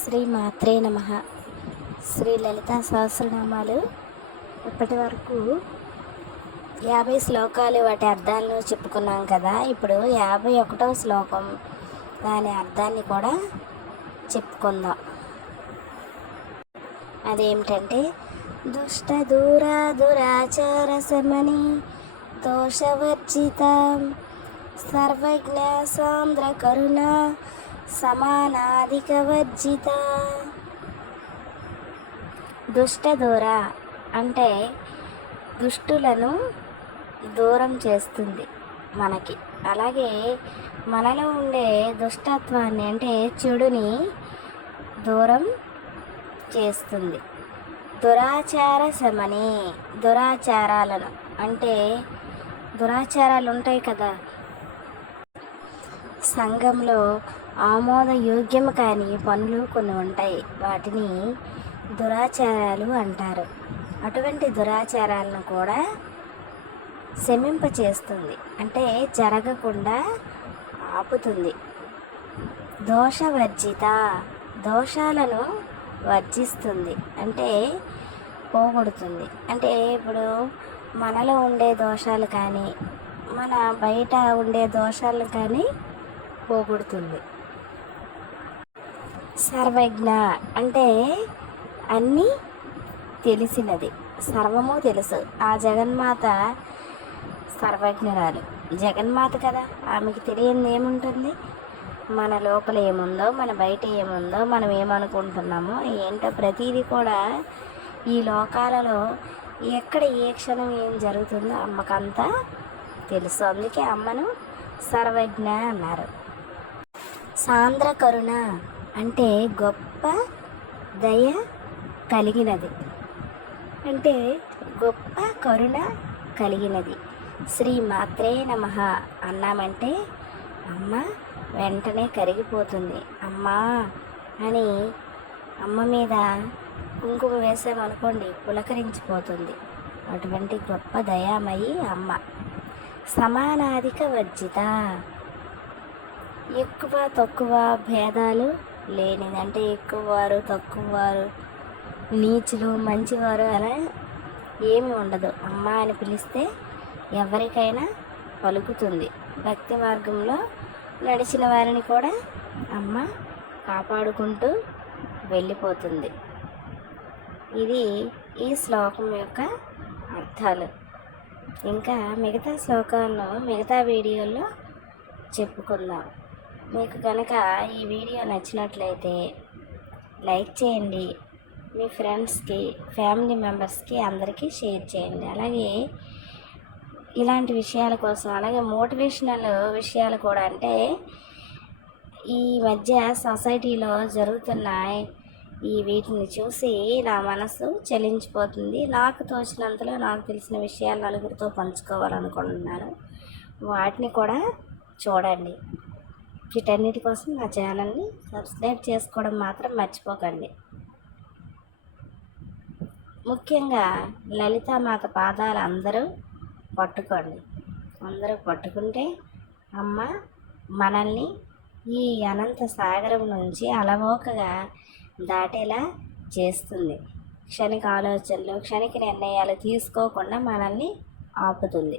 శ్రీ మాత్రే నమ. శ్రీ లలిత సహస్రనామాలు ఇప్పటి వరకు యాభై శ్లోకాలు వాటి అర్థాలను చెప్పుకున్నాం కదా. ఇప్పుడు యాభై ఒకటవ శ్లోకం దాని అర్థాన్ని కూడా చెప్పుకుందాం. అదేమిటంటే దుష్ట దూర దురాచార సమని దోషవర్జిత సర్వజ్ఞ సాంద్ర కరుణ సమానాధిక వర్జిత దుష్ట దూర అంటే దుష్టులను దూరం చేస్తుంది మనకి. అలాగే మనలో ఉండే దుష్టత్వాన్ని అంటే చెడుని దూరం చేస్తుంది. దురాచార శమని దురాచారాలను అంటే దురాచారాలు ఉంటాయి కదా. సంఘంలో ఆమోదయోగ్యం కాని పనులు కొన్ని ఉంటాయి. వాటిని దురాచారాలు అంటారు. అటువంటి దురాచారాలను కూడా శమింపచేస్తుంది. అంటే జరగకుండా ఆపుతుంది. దోషవర్జిత దోషాలను వర్జిస్తుంది. అంటే పోగొడుతుంది. అంటే ఇప్పుడు మనలో ఉండే దోషాలు కానీ మన బయట ఉండే దోషాలు కానీ పోగొడుతుంది. సర్వజ్ఞ అంటే అన్నీ తెలిసినది. సర్వము తెలుసు. ఆ జగన్మాత సర్వజ్ఞరాలు. జగన్మాత కదా. ఆమెకి తెలియనిది ఏముంటుంది? మన లోపల ఏముందో మన బయట ఏముందో మనం ఏమనుకుంటున్నామో ఏంటో ప్రతిదీ కూడా ఈ లోకాలలో ఎక్కడ ఏ క్షణం ఏం జరుగుతుందో అమ్మకంతా తెలుసు. అందుకే అమ్మను సర్వజ్ఞ అన్నారు. సాంద్ర కరుణ అంటే గొప్ప దయ కలిగినది. అంటే గొప్ప కరుణ కలిగినది. శ్రీ మాత్రే నమ అన్నామంటే అమ్మ వెంటనే కరిగిపోతుంది. అమ్మా అని అమ్మ మీద కుంకుమ వేసామనుకోండి పులకరించిపోతుంది. అటువంటి గొప్ప దయామయి అమ్మ. సమానాధిక వర్జిత. ఎక్కువ తక్కువ భేదాలు లేనిదంటే ఎక్కువ వారు తక్కువ వారు నీచులు మంచివారు అలా ఏమి ఉండదు. అమ్మ అని పిలిస్తే ఎవరికైనా పలుకుతుంది. భక్తి మార్గంలో నడిచిన వారిని కూడా అమ్మ కాపాడుకుంటూ వెళ్ళిపోతుంది. ఇది ఈ శ్లోకం యొక్క అర్థాలు. ఇంకా మిగతా శ్లోకాలను మిగతా వీడియోల్లో చెప్పుకుందాం. మీకు కనుక ఈ వీడియో నచ్చినట్లయితే లైక్ చేయండి. మీ ఫ్రెండ్స్కి ఫ్యామిలీ మెంబర్స్కి అందరికీ షేర్ చేయండి. అలాగే ఇలాంటి విషయాల కోసం అలాగే మోటివేషనల్ విషయాలు కూడా అంటే ఈ మధ్య సొసైటీలో జరుగుతున్న ఈ వీటిని చూసి నా మనసు చలించిపోతుంది. నాకు తోచినంతలో నాకు తెలిసిన విషయాలు నలుగురితో పంచుకోవాలనుకుంటున్నాను. వాటిని కూడా చూడండి. వీటన్నిటి కోసం నా ఛానల్ని సబ్స్క్రైబ్ చేసుకోవడం మాత్రం మర్చిపోకండి. ముఖ్యంగా లలితామాత పాదాలు అందరూ పట్టుకోండి. అందరూ పట్టుకుంటే అమ్మ మనల్ని ఈ అనంత సాగరం నుంచి అలవోకగా దాటేలా చేస్తుంది. క్షణిక ఆలోచనలు క్షణిక నిర్ణయాలు తీసుకోకుండా మనల్ని ఆపుతుంది.